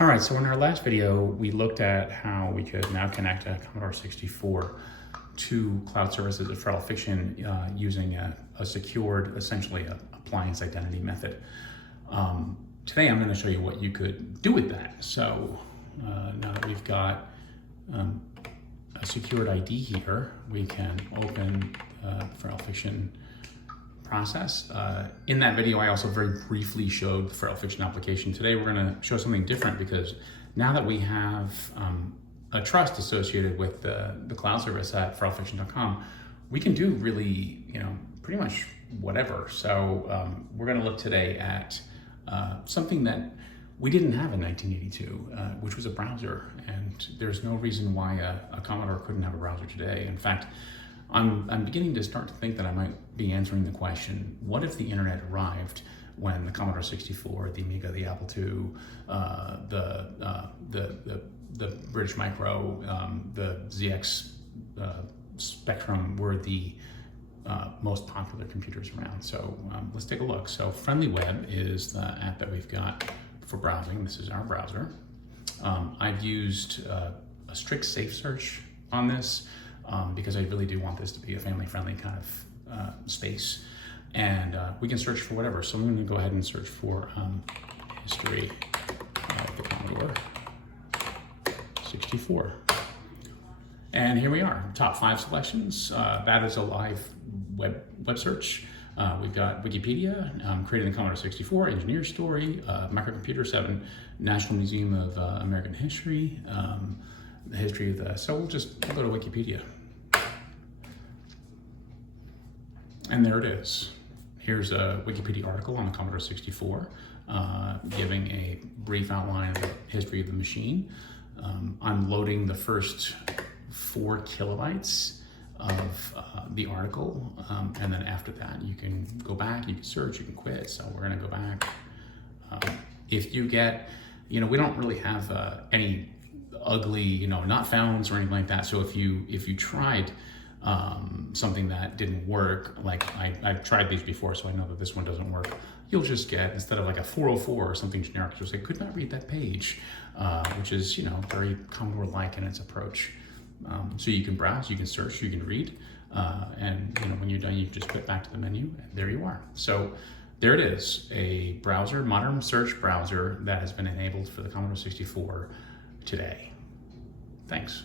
All right, so in our last video, we looked at how we could now connect a Commodore 64 to cloud services of Feral Fiction using a secured, essentially a appliance identity method. Today, I'm going to show you what you could do with that. So now that we've got a secured ID here, we can open Feral Fiction process. In that video, I also very briefly showed the Feral Fiction application. Today, we're going to show something different because now that we have a trust associated with the cloud service at feralfiction.com, we can do really, pretty much whatever. So we're going to look today at something that we didn't have in 1982, which was a browser. And there's no reason why a Commodore couldn't have a browser today. In fact, I'm beginning to start to think that I might be answering the question, what if the internet arrived when the Commodore 64, the Amiga, the Apple II, the British Micro, the ZX Spectrum were the most popular computers around. So let's take a look. So Friendly Web is the app that we've got for browsing. This is our browser. I've used a strict safe search on this. Because I really do want this to be a family-friendly kind of space. And we can search for whatever. So I'm going to go ahead and search for history of the Commodore 64. And here we are, top 5 selections. That is a live web search. We've got Wikipedia, creating the Commodore 64, engineer story, microcomputer 7, National Museum of American History, the history of the, so we'll go to Wikipedia. And there it is. Here's a Wikipedia article on the Commodore 64, giving a brief outline of the history of the machine. I'm loading the first 4 kilobytes of the article, and then after that you can go back, you can search, you can quit. So we're gonna go back. If you get, we don't really have any ugly, not founds or anything like that. So if you tried something that didn't work, like I've tried these before, so I know that this one doesn't work, you'll just get, instead of like a 404 or something generic, just say, could not read that page, which is, very Commodore-like in its approach. So you can browse, you can search, you can read, and when you're done, you just click back to the menu, and there you are. So there it is, a browser, modern search browser that has been enabled for the Commodore 64 today. Thanks.